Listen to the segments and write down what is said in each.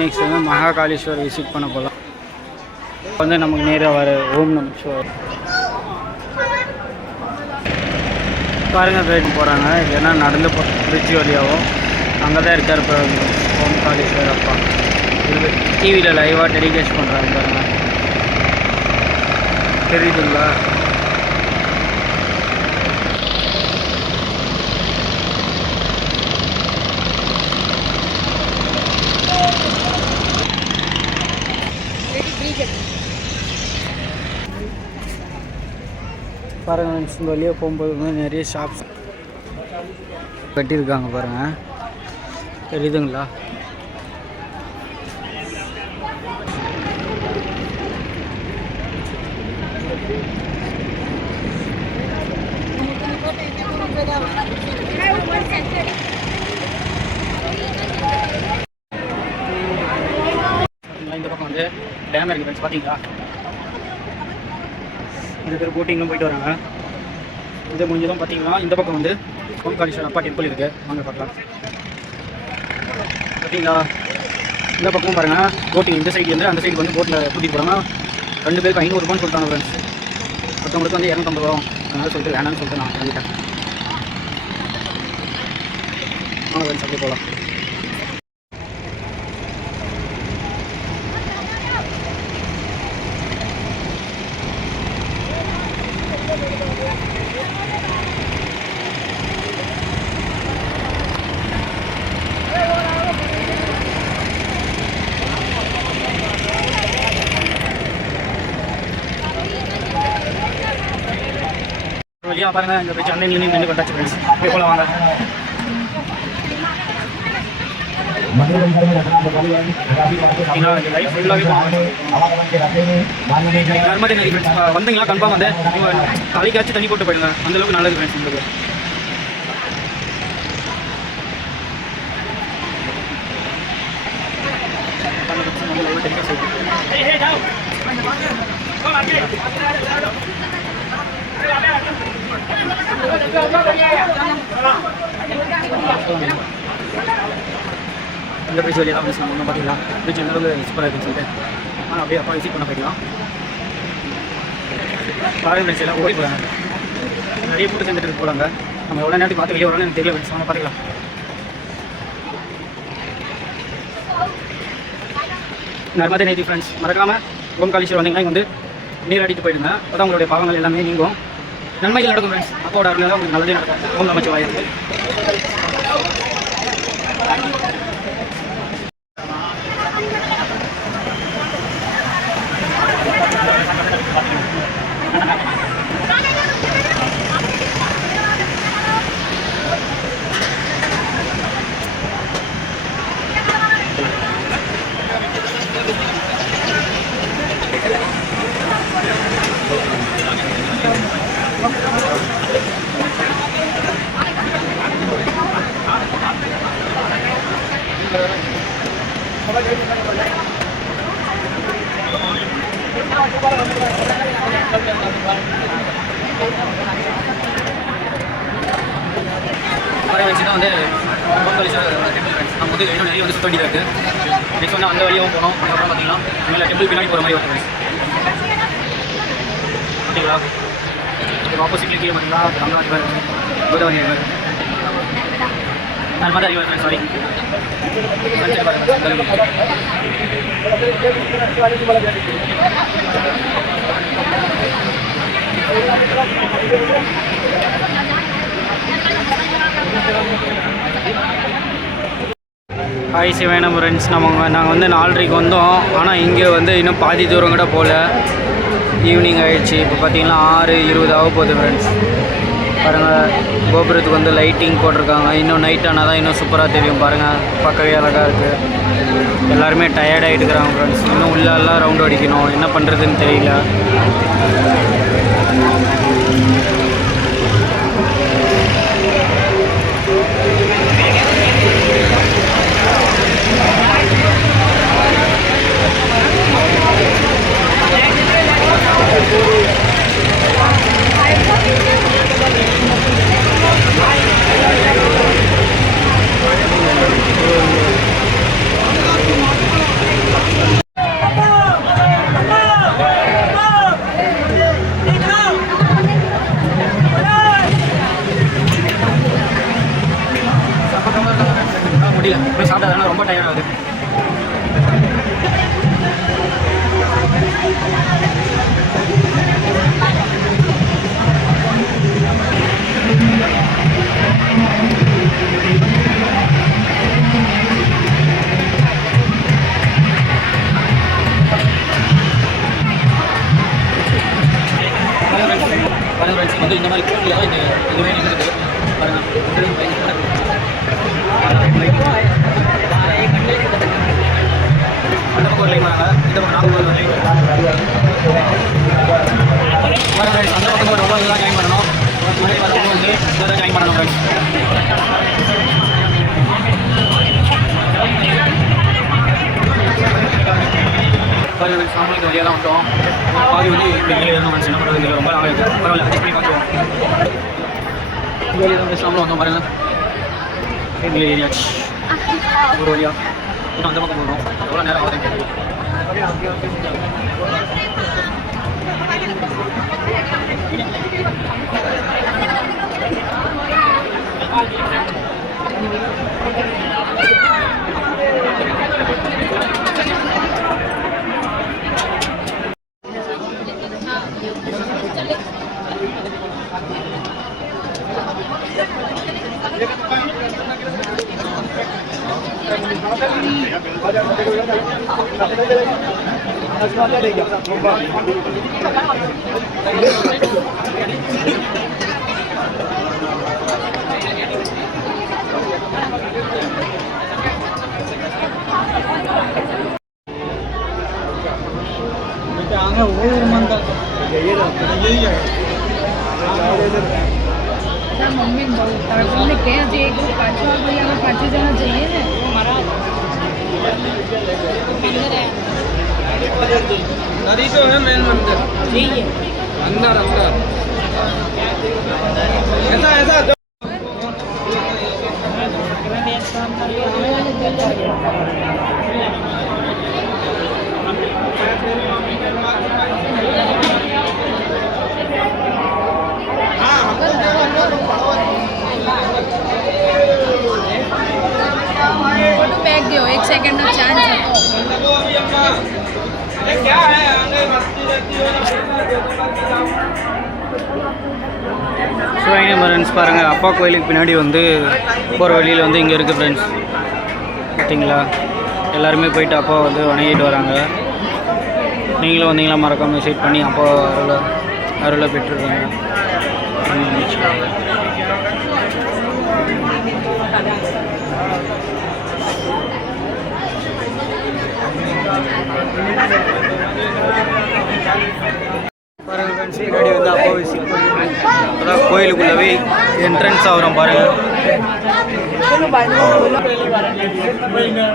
Next வந்து மகாகாளீஸ்வர் visit பண்ண போகலாம். வந்து நமக்கு நேராக வர ஓம் நமச்சிவாய பாருங்கள் ட்ரெயின் போகிறாங்க. இல்லைன்னா நடந்து பிரிட்ஜ் வழியாகவும் அங்கே தான் இருக்கார் இப்போ ஓம் காளீஸ்வர் அப்பா. இது டிவியில் லைவாக டெலிகாஸ்ட் பண்ணுறாங்க பாருங்கள், தெரியுதுங்களா? பாருங்கள் இந்த வழியாக போகும்போது வந்து நிறைய ஷாப்ஸ் கட்டியிருக்காங்க பாருங்கள், தெரியுதுங்களா? இந்த பக்கம் வந்து டேம் இருக்குது ஃப்ரெண்ட்ஸ், பார்த்தீங்களா? நிறைய பேர் போட்டிங்கும் போயிட்டு வராங்க. இது முடிஞ்சதும் பார்த்தீங்கன்னா இந்த பக்கம் வந்து ஓம்காரீஸ்வரர் அப்பா டெம்பிள் இருக்குது, வாங்க பார்க்கலாம். பார்த்தீங்களா? இந்த பக்கமும் பாருங்கள் போட்டிங், இந்த சைடு வந்து அந்த சைடு வந்து போட்டில் கூட்டிகிட்டு போகிறாங்க. 2 பேருக்கு 500 ரூபான்னு சொல்லிட்டாங்க ஃப்ரெண்ட்ஸ். ஒருத்தவங்களுக்கு வந்து 250 ரூபா, அதனால சொல்லிட்டு வேணான்னு சொல்லிட்டு நான் பண்ணிட்டேன். வாங்க ஃப்ரெண்ட்ஸ் அப்படியே போகலாம். வழியாக பாருங்கள் இந்த போய் சென்னையிலேருந்து நின்று கொண்டாச்சு ஃப்ரெண்ட்ஸ், போய் போகலாம் வாங்க. லைஃப் ஃபுல்லாகவே நர்மதை நதி ஃப்ரெண்ட்ஸ், வந்தீங்களா கன்ஃபார்ம் வந்து தலைக்காச்சும் தண்ணி போட்டு போயிடுங்க, அந்தளவுக்கு நல்லது ஃப்ரெண்ட்ஸ். உங்களுக்கு இந்த பிரிட்ஜ் வழியாக தான் சொன்னோம் பார்த்தீங்களா? பிரிட்ஜ் எந்தளவுக்கு சூப்பராக இருக்குன்னு சொல்லிட்டு ஆனால் அப்படியே அப்பா விசிட் பண்ண போய்க்கலாம். பாருங்க ஃப்ரெண்ட்ஸ், எல்லாம் ஓடி போகிறாங்க, நிறைய கூட்டு சேர்ந்துட்டு போகிறாங்க. நம்ம எவ்வளோ நேரத்துக்கு பார்த்து வெளியே வரோன்னு எனக்கு தெரியல ஃப்ரெண்ட்ஸ், நம்ம பார்த்துக்கலாம். நர்மதை நதி ஃப்ரெண்ட்ஸ், மறக்காமல் ஓம்காரீஸ்வரர் வந்தீங்கன்னா இங்கே வந்து நீர் அடித்து போயிடுங்க. அப்போ தான் உங்களுடைய பாவங்கள் எல்லாமே நீங்கும், நன்மைகள் நடக்கும் ஃப்ரெண்ட்ஸ். அப்போட அருள் தான் உங்களுக்கு நல்லதே நடக்கும். ஓம் நமச்சிவாய. வந்து நம்ம வந்து இன்னும் நிறைய வந்து சுத்த வேண்டியதாக இருக்குது. நெக்ஸ்ட் வந்து அந்த வழியாகவும் போனோம். அதுக்கப்புறம் பார்த்தீங்கன்னா மேலே டெம்பிள் பின்னாடி போகிற மாதிரி வரும் பார்த்தீங்களா? ஆப்போசிட்லேயே கீழே பார்த்தீங்களா Ganga Godavari river, Narmada river, sorry hi சிவன ஃப்ரெண்ட்ஸ், நாங்கள் வந்து 4:30க்கு வந்தோம். ஆனால் இங்கே வந்து இன்னும் பாதி தூரம் கூட போகல, ஈவினிங் ஆகிடுச்சு. இப்போ பார்த்தீங்கன்னா 6:20 ஆக போகுது ஃப்ரெண்ட்ஸ். பாருங்கள் கோபுரத்துக்கு வந்து லைட்டிங் போட்டிருக்காங்க. இன்னும் நைட் ஆனால் தான் இன்னும் சூப்பராக தெரியும். பாருங்கள் பார்க்கவே அழகாக இருக்குது. எல்லாருமே டயர்டாகிட்டு இருக்கிறாங்க ஃப்ரெண்ட்ஸ். இன்னும் உள்ளெல்லாம் ரவுண்டு அடிக்கணும், என்ன பண்ணுறதுன்னு தெரியல. முடியல போய் சாப்பிட்டா ரொம்ப டயர்ட் ஆகுது. வந்து இந்த மாதிரி கூட்டியாக இந்த மாதிரி இருக்குது பாருங்கள். அந்த பக்கம் ஒரு லைன் வராங்க, இந்த பக்கம் 40 ஒரு லைன் பாருங்கள். அந்த பக்கம் ஒரு 9 தான் ஜாயின் பண்ணணும். மாதிரி வந்து இதை ஜாயின் பண்ணணும் ஃப்ரெண்ட்ஸ். பாருங்கள் சாமி வழியாக தான் வந்தோம். பாதி வந்து வெளியே இருந்தோம் ஃப்ரெண்ட்ஸ். என்ன பண்ணுறது ரொம்ப நாளாக இருக்குது. பரவாயில்ல அட்ஜஸ்ட் பண்ணி வந்துவோம். வெளியே தான் பேசாமலும் வந்தோம் பாருங்கள். வெளியே ஏரியாச்சு ஒரு வழியாக இன்னும் அந்த பக்கம் போகிறோம். எவ்வளோ நேரம் ஆகுது. मम्मी ने कहे जी एक पाँचवा भैया में 5 जना चाहिए ना हमारा नदी तो है मेन मंदिर जी है अंदर अंदर ऐसा ऐसा फोटो बैग दियो 1 सेकंड का चांस है ये क्या है आगे मस्ती रहती है சிவகங்கை ஃப்ரெண்ட்ஸ் பாருங்கள். அப்பா கோயிலுக்கு பின்னாடி வந்து போகிற வழியில் வந்து இங்கே இருக்குது ஃப்ரெண்ட்ஸ். பார்த்தீங்களா எல்லாருமே போயிட்டு அப்பா வந்து வணங்கிட்டு வராங்க. நீங்களும் வந்தீங்களா மறக்காமல் விசிட் பண்ணி அப்பா அருளை பெற்றுருக்காங்க. பாருங்கள் ஃப்ரெண்ட்ஸ் பின்னாடி வந்து அப்பா விசிட் பண்ணி அதான் கோயிலுக்குள்ளவே என்ட்ரன்ஸ் ஆகிறோம் பாருங்கள்.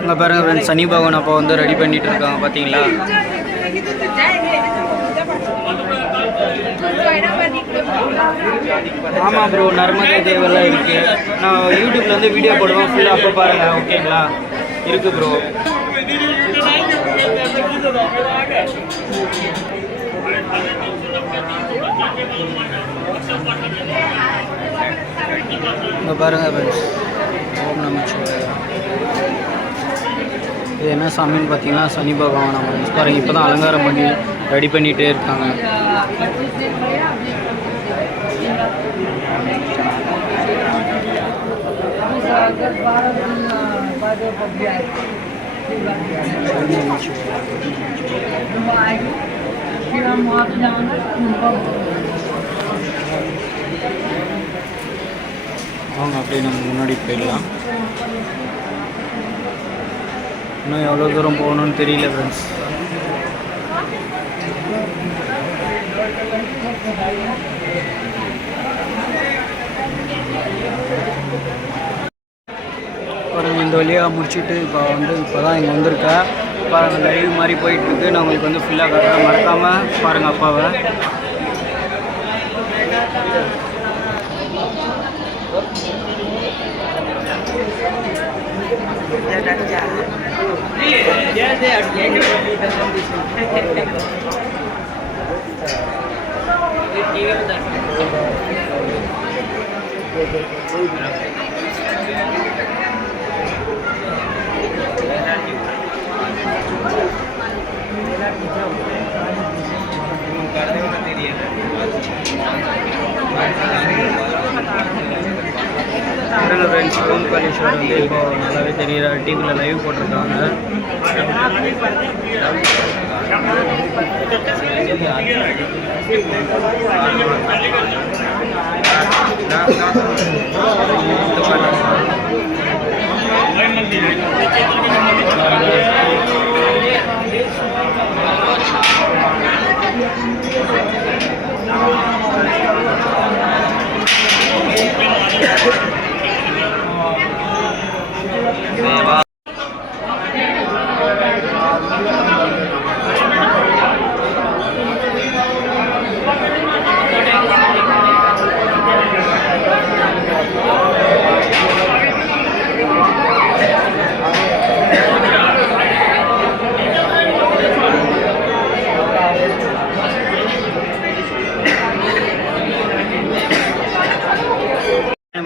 இங்கே பாருங்கள் ஃப்ரெண்ட்ஸ் சனி பகவான் அப்பா வந்து ரெடி பண்ணிட்டு இருக்காங்க பார்த்தீங்களா. ஆமாம் ப்ரோ நர்மதை தேவெல்லாம் இருக்குது. நான் யூடியூப்பில் வந்து வீடியோ போடுவேன் ஃபுல்லாக அப்போ பாருங்கள் ஓகேங்களா. இருக்குது ப்ரோ. இங்கே பாருங்கள் ஃப்ரெண்ட்ஸ் ஓம் நமச்சிவாய. இது என்ன சாமின்னு பார்த்தீங்கன்னா சனி பகவான் ஃப்ரெண்ட்ஸ் பாருங்கள். இப்போ தான் அலங்காரம் பண்ணி ரெடி பண்ணிகிட்டே இருக்காங்க. வாங்க அப்படியே நம்ம முன்னாடி போயிடலாம். இன்னும் எவ்வளோ தூரம் போகணும்னு தெரியல ஃப்ரெண்ட்ஸ். பாருங்கள் இந்த வழியாக முடிச்சுட்டு இப்போ தான் இங்கே வந்திருக்கேன். பாருங்கள் லைவ் மாதிரி போயிட்டுருக்கு. நான் உங்களுக்கு வந்து ஃபுல்லாக காட்டுறேன். மறக்காமல் பாருங்கள் அப்பாவை. ஃப்ரெண்ட்ஸ் ஓம்காரேஸ்வர் வந்து இப்போ நல்லாவே தெரியுற டிவியில் லைவ் போட்டிருக்காங்க.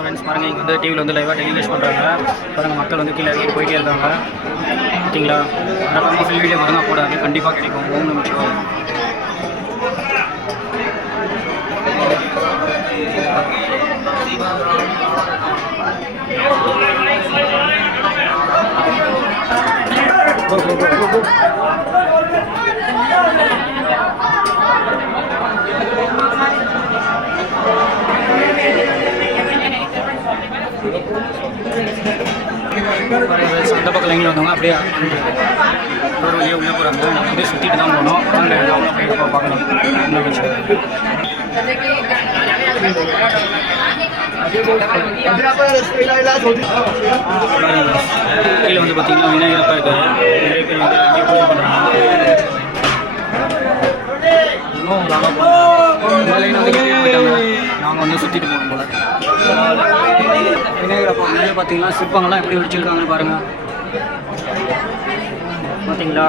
ஃப்ரெண்ட்ஸ் பாருங்கள், இங்கே வந்து டிவியில் வந்து லைவாக டெலிகாஸ்ட் பண்ணுறாங்க பாருங்கள். மக்கள் வந்து கீழே இறங்கி போயிட்டே இருக்காங்க பார்த்தீங்களா. மறக்காம ஃபுல் வீடியோ பாருங்க, போடாது கண்டிப்பாக கிடைக்கும். ஓம் நமச்சிவாய. அந்த பக்கம் லைனில் வந்தவங்க அப்படியே ஒரு வழியாக உள்ளே போகிறாங்க. நம்ம வந்து சுற்றிட்டு தான் போனோம். போய் பார்க்கலாம். கீழே வந்து பார்த்தீங்கன்னா விநாயகரப்பா இருக்காரு. நிறைய பேர் வந்து அங்கேயே பூஜை பண்ணுறாங்க. இன்னும் நாங்கள் வந்து சுற்றிட்டு போகணும் போல. விநாயகரப்பா மேலே பார்த்தீங்கன்னா சிற்பங்கள்லாம் எப்படி வச்சுருக்காங்கன்னு பாருங்கள். பார்த்தீங்களா,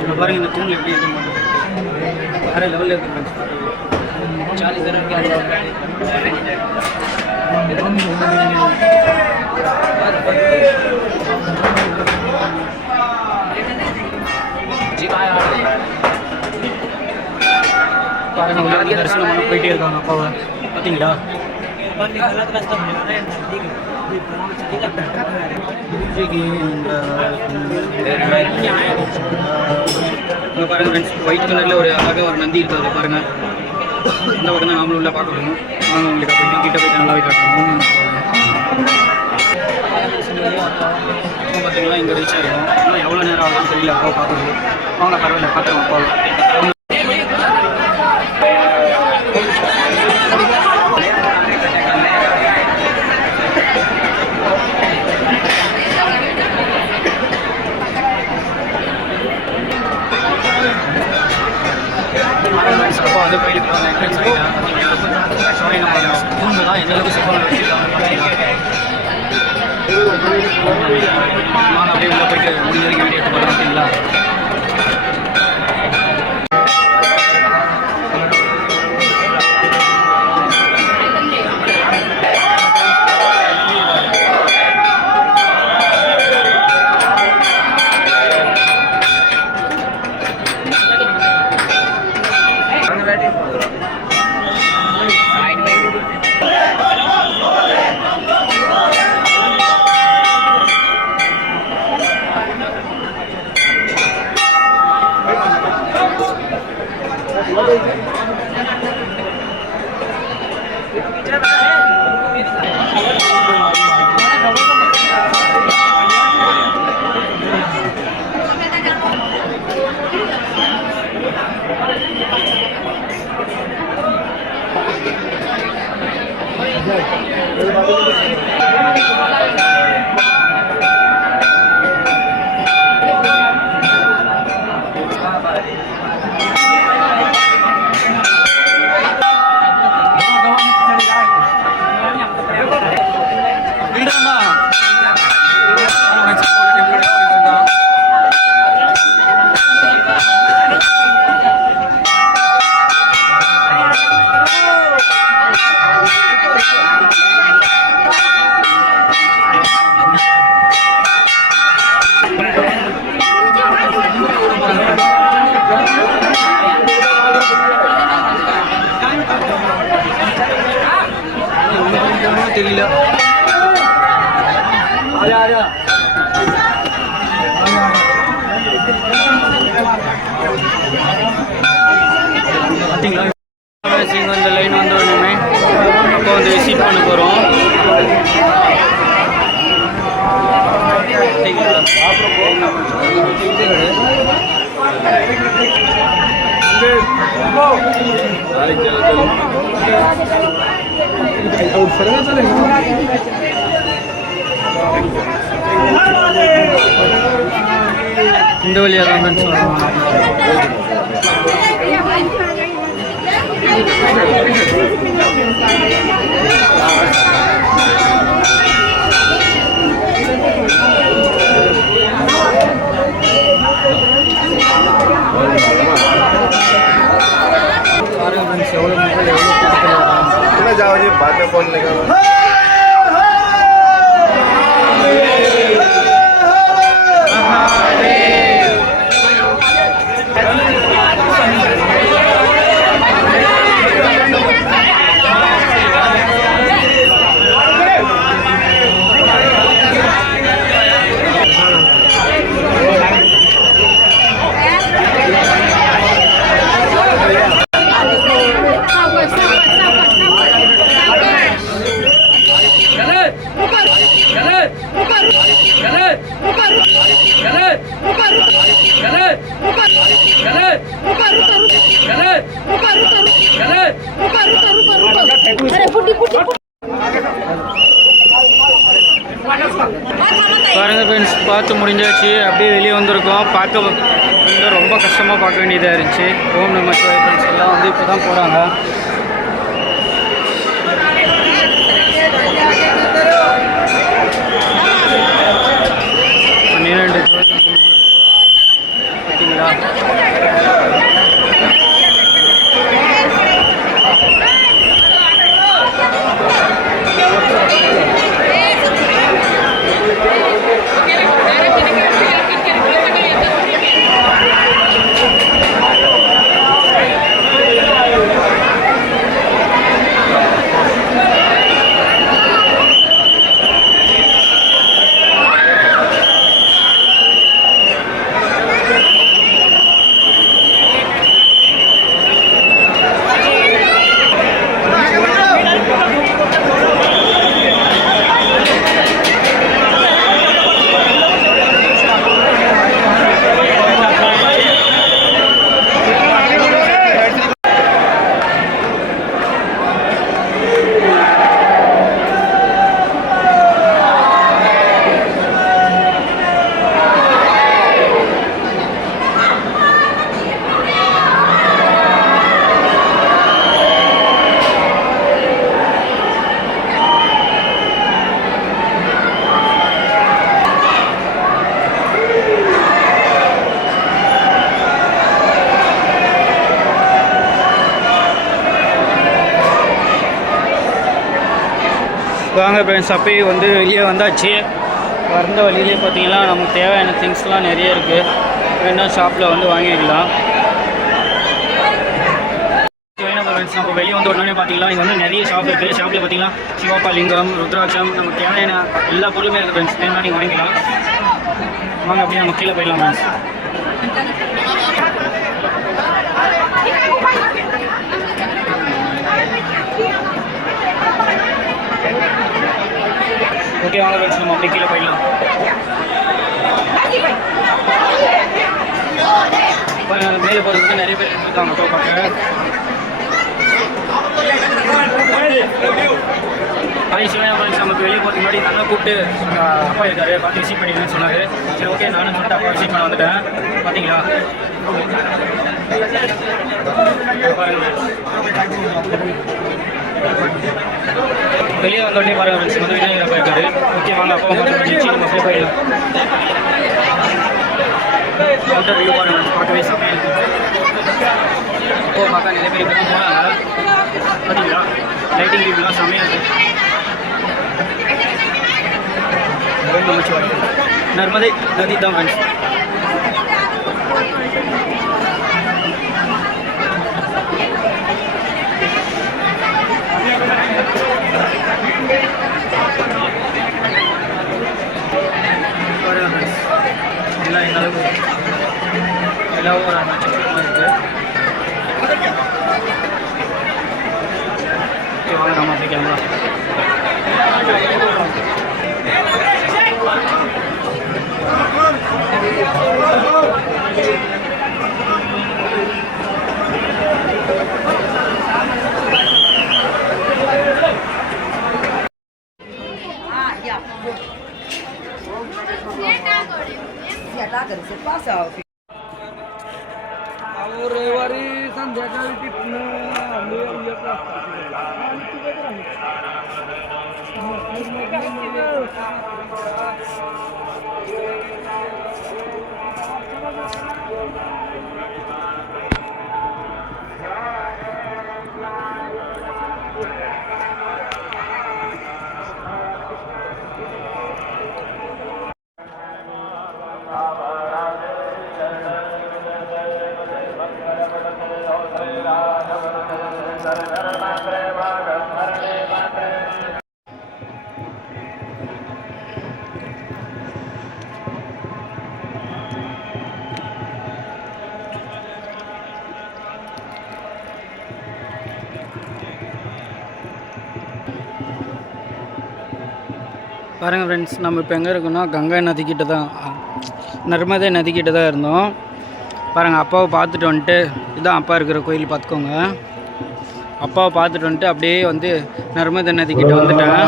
இப்போ பாருங்கள் இந்த தூண் எப்படி இருக்கு வேறு லெவலில் இருக்கு. சாலி தர பாருங்க, உள்ள தரிசனம் பண்ண போயிட்டே இருக்காங்க அப்பாவை. பார்த்தீங்களா, பாருங்க ஃப்ரெண்ட்ஸ், ஒயிட் கலரில் ஒரு அழகாக ஒரு நந்தி இருக்காது பாருங்கள். இந்த பக்கம் தான் நாமளும் உள்ள பார்க்கணும். நாங்கள் உங்களுக்கு அப்படி கிட்ட போயிட்டு நல்லாவே காட்டணும். பார்த்தீங்கன்னா இங்கே ரீச் ஆகிடும். இன்னும் எவ்வளோ நேரம் ஆகுதுன்னு தெரியல. அப்போ பார்க்கணும். அவங்க பரவாயில்ல பார்த்துருவோம் அப்போ. அப்போ வந்து கோயிலுக்கு வந்து என்ட்ரன்ஸ் ஆகிட்டேன். பூண்டு தான் எந்த அளவுக்கு சிற்பங்கள் வச்சுருக்காங்க பார்த்தீங்கன்னா. நான் அப்படியே உள்ள போயிட்டு முடிஞ்ச வரைக்கும் வீடியோ எடுத்து போகிறேன். பார்த்தீங்களா, பார்த்தீங்களா இங்கே இந்த லைன் வந்து ஒன்றுமே அப்போ வந்து விசிட் பண்ண போகிறோம். இந்த வழியாக தான் ஃப்ரெண்ட்ஸ் வருவாங்க. பாருங்க ஃப்ரெண்ட்ஸ் எவ்வளோ மக்கள் எவ்வளோ கூட்டத்தில் வராங்க. जाओ जी बातें कौन निकालो பாருங்கள் ஃப்ரெண்ட்ஸ் பார்த்து முடிஞ்சாச்சு. அப்படியே வெளியே வந்திருக்கோம். பார்க்க வந்து ரொம்ப கஷ்டமாக பார்க்க வேண்டியதாக இருந்துச்சு. ஓம் நம சிவாய ஃப்ரெண்ட்ஸ் எல்லாம் வந்து இப்போ தான் போகிறாங்க. பார்த்தீங்களா வாங்க ஃப்ரெண்ட்ஸ், அப்பயே வந்து வெளியே வந்தாச்சு. வந்த வழியிலே பார்த்தீங்கன்னா நமக்கு தேவையான திங்ஸ்லாம் நிறைய இருக்குது. வேணால் ஷாப்பில் வந்து வாங்கிக்கலாம். ஃப்ரெண்ட்ஸ் நம்ம வெளியே வந்து உடனே பார்த்தீங்கன்னா இங்கே வந்து நிறைய ஷாப் இருக்குது. ஷாப்பில் பார்த்தீங்கன்னா சிவப்பாலிங்கம், ருத்ராட்சம், நமக்கு தேவையான எல்லா பொருளுமே இருக்குது ஃப்ரெண்ட்ஸ். வேணால் நீங்கள் வாங்கிக்கலாம். வாங்க அப்படியே நம்ம கீழே போயிடலாம் ஃப்ரெண்ட்ஸ். ஓகே வாங்க ஃப்ரெண்ட்ஸ், நம்ம அப்படியே கீழே போயிடலாம். மேலே போகிறதுக்கு நிறைய பேர் இருக்காங்க டோ பார்க்க. சிவனா ஃப்ரெண்ட்ஸ் நமக்கு வெளியே போகிறதுக்கு முன்னாடி நல்லா கூப்பிட்டு அப்பா இருக்காரு, பார்த்து விசிட் பண்ணிடுன்னு சொன்னார். சரி ஓகே, நானும் சொல்லிட்டு அப்பா விசிட் பண்ண வந்துட்டேன். பார்த்தீங்களா வெளியே வந்தோடனே பாருங்க ஃப்ரெண்ட்ஸ் வந்து விநாயகர் அப்பா இருக்காரு. ஓகே வாங்க அப்பா வந்து நம்ம அப்படியே போயிடலாம். அவுட்டர் வியூ பாருங்க, பார்க்கவே செம்மையாக இருக்குது. அப்போ பார்க்க நிறைய பேர் இப்போ போகிறாங்க. பார்த்தீங்களா லைட்டிங் வியூலாம் செம்மையாக இருக்குது. நர்மதை நதி தான் ஃப்ரெண்ட்ஸ். எல்லாம் ஒரு நட்சத்திரமாக இருக்குது. வாங்க நம்ம அந்த கேமரா. रविवारी संध्याकाळी तिथनं आम्ही பாருங்கள் ஃப்ரெண்ட்ஸ், நம்ம இப்போ எங்கே இருக்கோம்னா கங்கை நதிக்கிட்ட தான், நர்மதை நதிக்கிட்ட தான் இருந்தோம். பாருங்கள், அப்பாவை பார்த்துட்டு வந்துட்டு, இதுதான் அப்பா இருக்கிற கோயில் பார்த்துக்கோங்க. அப்பாவை பார்த்துட்டு வந்துட்டு அப்படியே வந்து நர்மதை நதிக்கிட்ட வந்துட்டேன்.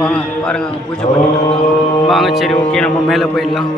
வாங்க பாருங்கள், அங்கே பூஜை பண்ணிட்டு இருக்கோம். வாங்க, சரி ஓகே, நம்ம மேலே போயிடலாம்.